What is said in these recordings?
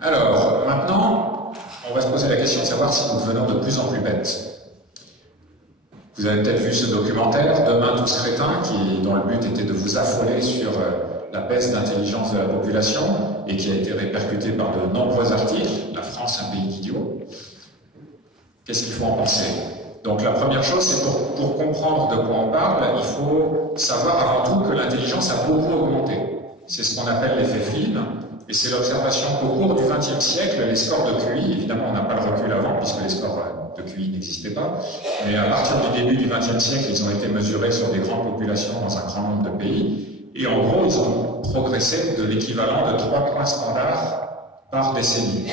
Alors, maintenant, on va se poser la question de savoir si nous devenons de plus en plus bêtes. Vous avez peut-être vu ce documentaire, Demain tous crétins, dont le but était de vous affoler sur la baisse d'intelligence de la population et qui a été répercuté par de nombreux articles. La France, un pays d'idiots. Qu'est-ce qu'il faut en penser? Donc la première chose, c'est pour comprendre de quoi on parle, il faut savoir avant tout que l'intelligence a beaucoup augmenté. C'est ce qu'on appelle l'effet Flynn, et c'est l'observation qu'au cours du XXe siècle, les scores de QI, évidemment on n'a pas le recul avant, puisque les scores de QI n'existaient pas, mais à partir du début du XXe siècle, ils ont été mesurés sur des grandes populations dans un grand nombre de pays, et en gros, ils ont progressé de l'équivalent de 3 points standards par décennie.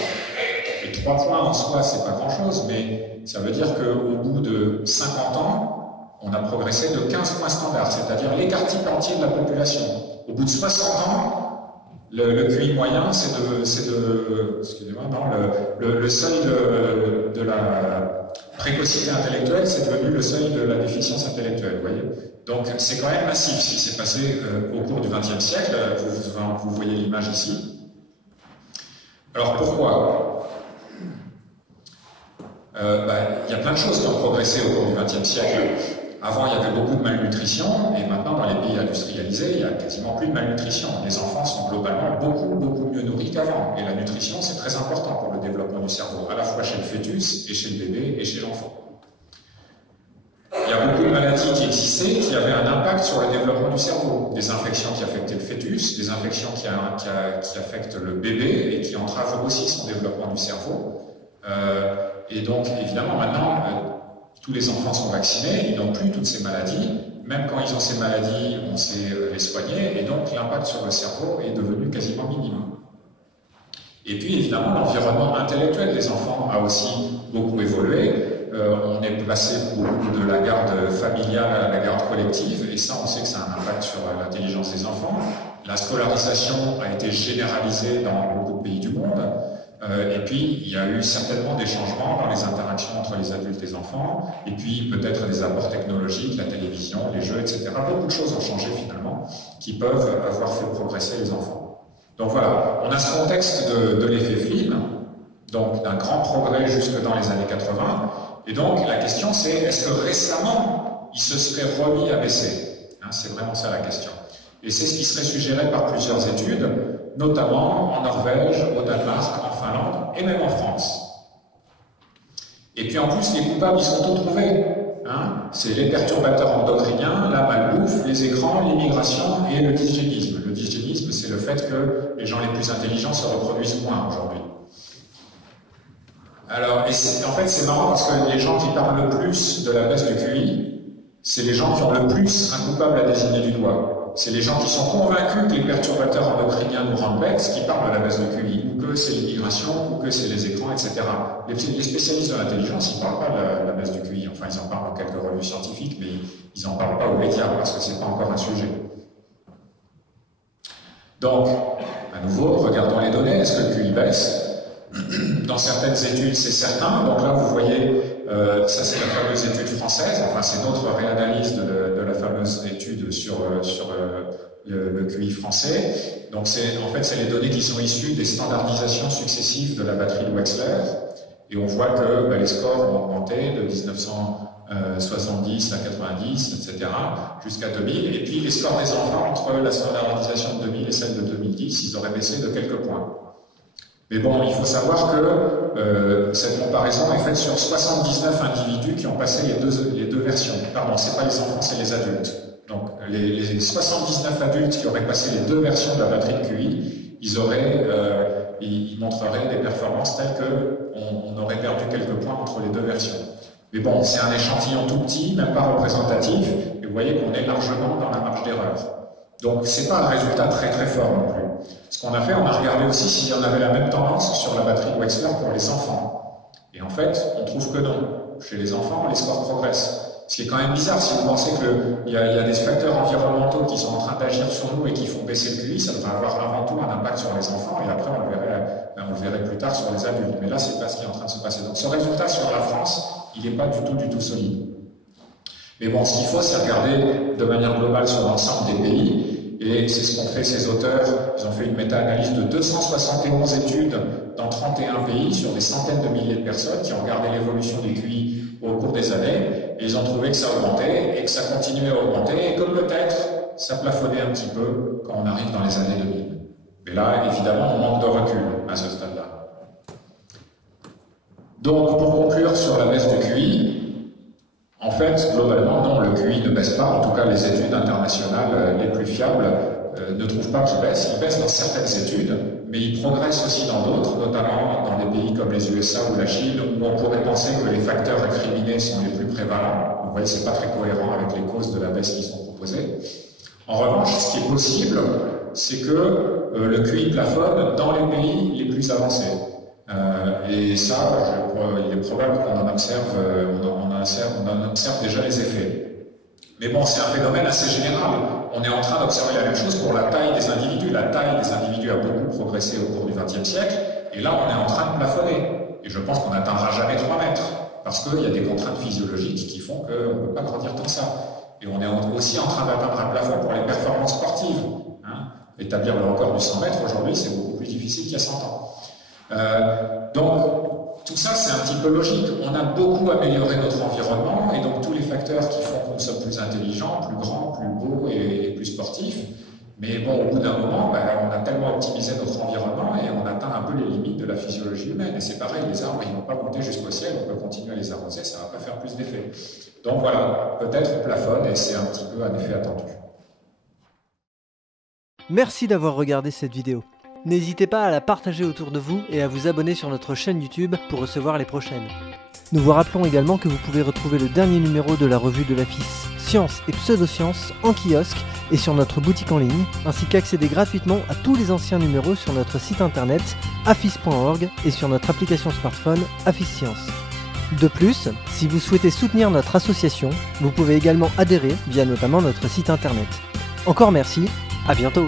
Et 3 points en soi, c'est pas grand-chose, mais ça veut dire qu'au bout de 50 ans, on a progressé de 15 points standards, c'est-à-dire l'écart type entier de la population. Au bout de 60 ans, le QI moyen, excusez-moi, non, le seuil de la précocité intellectuelle, c'est devenu le seuil de la déficience intellectuelle, vous voyez. Donc c'est quand même massif ce qui s'est passé au cours du XXe siècle. Vous voyez l'image ici. Alors pourquoi? Il y a plein de choses qui ont progressé au cours du XXe siècle. Avant, il y avait beaucoup de malnutrition, et maintenant, dans les pays industrialisés, il n'y a quasiment plus de malnutrition. Les enfants sont globalement beaucoup mieux nourris qu'avant. Et la nutrition, c'est très important pour le développement du cerveau, à la fois chez le fœtus, et chez le bébé, et chez l'enfant. Il y a beaucoup de maladies qui existaient, qui avaient un impact sur le développement du cerveau. Des infections qui affectaient le fœtus, des infections qui affectent le bébé, et qui entravent aussi son développement du cerveau. Et donc, évidemment, maintenant, tous les enfants sont vaccinés, ils n'ont plus toutes ces maladies. Même quand ils ont ces maladies, on sait les soigner, et donc l'impact sur le cerveau est devenu quasiment minime. Et puis, évidemment, l'environnement intellectuel des enfants a aussi beaucoup évolué. On est passé beaucoup de la garde familiale à la garde collective, et ça, on sait que ça a un impact sur l'intelligence des enfants. La scolarisation a été généralisée dans beaucoup de pays du monde. Et puis, il y a eu certainement des changements dans les interactions entre les adultes et les enfants, et puis peut-être des apports technologiques, la télévision, les jeux, etc. Beaucoup de choses ont changé finalement, qui peuvent avoir fait progresser les enfants. Donc voilà, on a ce contexte de l'effet Flynn, donc d'un grand progrès jusque dans les années 80, et donc la question c'est, est-ce que récemment, il se serait remis à baisser? C'est vraiment ça la question. Et c'est ce qui serait suggéré par plusieurs études, notamment en Norvège, au Danemark, en Finlande et même en France. Et puis en plus, les coupables, ils sont tous trouvés. C'est les perturbateurs endocriniens, la malbouffe, les écrans, l'immigration et le dysgénisme. Le dysgénisme, c'est le fait que les gens les plus intelligents se reproduisent moins aujourd'hui. Alors, en fait, c'est marrant parce que les gens qui parlent le plus de la baisse du QI, c'est les gens qui ont le plus un coupable à désigner du doigt. C'est les gens qui sont convaincus que les perturbateurs endocriniens nous rendent bêtes, qui parlent de la baisse de QI, ou que c'est l'immigration, ou que c'est les écrans, etc. Les spécialistes de l'intelligence, ils ne parlent pas de la baisse du QI. Enfin, ils en parlent dans quelques revues scientifiques, mais ils n'en parlent pas aux médias, parce que ce n'est pas encore un sujet. Donc, à nouveau, regardons les données. Est-ce que le QI baisse? Dans certaines études, c'est certain. Donc là, vous voyez, ça c'est la fameuse étude française. Enfin, c'est notre réanalyse de la fameuse étude sur le QI français. Donc, en fait, c'est les données qui sont issues des standardisations successives de la batterie de Wechsler. Et on voit que les scores ont augmenté de 1970 à 90, etc., jusqu'à 2000. Et puis, les scores des enfants entre la standardisation de 2000 et celle de 2010, ils auraient baissé de quelques points. Mais bon, il faut savoir que cette comparaison est faite sur 79 individus qui ont passé les deux versions. Pardon, c'est pas les enfants, c'est les adultes. Donc, les 79 adultes qui auraient passé les deux versions de la batterie de QI, ils montreraient des performances telles qu'on aurait perdu quelques points entre les deux versions. Mais bon, c'est un échantillon tout petit, même pas représentatif, et vous voyez qu'on est largement dans la marge d'erreur. Donc, c'est pas un résultat très fort non plus. Ce qu'on a fait, on a regardé aussi s'il y en avait la même tendance sur la batterie de Wechsler pour les enfants. Et en fait, on trouve que non. Chez les enfants, les scores progressent. Ce qui est quand même bizarre, si vous pensez qu'il y a des facteurs environnementaux qui sont en train d'agir sur nous et qui font baisser le QI, ça devrait avoir avant tout un impact sur les enfants, et après on le verrait plus tard sur les adultes. Mais là, c'est pas ce qui est en train de se passer. Donc ce résultat sur la France, il n'est pas du tout solide. Mais bon, ce qu'il faut, c'est regarder de manière globale sur l'ensemble des pays. Et c'est ce qu'ont fait ces auteurs. Ils ont fait une méta-analyse de 271 études dans 31 pays sur des centaines de milliers de personnes qui ont regardé l'évolution du QI au cours des années. Et ils ont trouvé que ça augmentait et que ça continuait à augmenter et que peut-être ça plafonnait un petit peu quand on arrive dans les années 2000. Mais là, évidemment, on manque de recul à ce stade-là. Donc, pour conclure sur la baisse du QI, en fait, globalement, non, le QI ne baisse pas. En tout cas, les études internationales les plus fiables ne trouvent pas qu'il baisse. Il baisse dans certaines études, mais il progresse aussi dans d'autres, notamment dans des pays comme les USA ou la Chine, où on pourrait penser que les facteurs incriminés sont les plus prévalents. Vous voyez, c'est pas très cohérent avec les causes de la baisse qui sont proposées. En revanche, ce qui est possible, c'est que le QI plafonne dans les pays les plus avancés. Et ça, il est probable qu'on en observe, on observe déjà les effets. Mais bon, c'est un phénomène assez général. On est en train d'observer la même chose pour la taille des individus. La taille des individus a beaucoup progressé au cours du XXe siècle, et là, on est en train de plafonner. Et je pense qu'on n'atteindra jamais 3 mètres, parce qu'il y a des contraintes physiologiques qui font qu'on ne peut pas grandir tant ça. Et on est aussi en train d'atteindre un plafond pour les performances sportives. Établir le record du 100 mètres aujourd'hui, c'est beaucoup plus difficile qu'il y a 100 ans. Donc, tout ça, c'est un petit peu logique. On a beaucoup amélioré notre environnement, et donc tous les facteurs qui font qu'on soit plus intelligent, plus grand, plus beau et plus sportif. Mais bon, au bout d'un moment, on a tellement optimisé notre environnement et on atteint un peu les limites de la physiologie humaine. Et c'est pareil, les arbres, ils ne vont pas monter jusqu'au ciel, on peut continuer à les arroser, ça ne va pas faire plus d'effet. Donc voilà, peut-être on plafonne et c'est un petit peu un effet attendu. Merci d'avoir regardé cette vidéo. N'hésitez pas à la partager autour de vous et à vous abonner sur notre chaîne YouTube pour recevoir les prochaines. Nous vous rappelons également que vous pouvez retrouver le dernier numéro de la revue de l'AFIS Sciences et Pseudosciences en kiosque et sur notre boutique en ligne, ainsi qu'accéder gratuitement à tous les anciens numéros sur notre site internet afis.org et sur notre application smartphone AFIS Sciences. De plus, si vous souhaitez soutenir notre association, vous pouvez également adhérer via notamment notre site internet. Encore merci, à bientôt!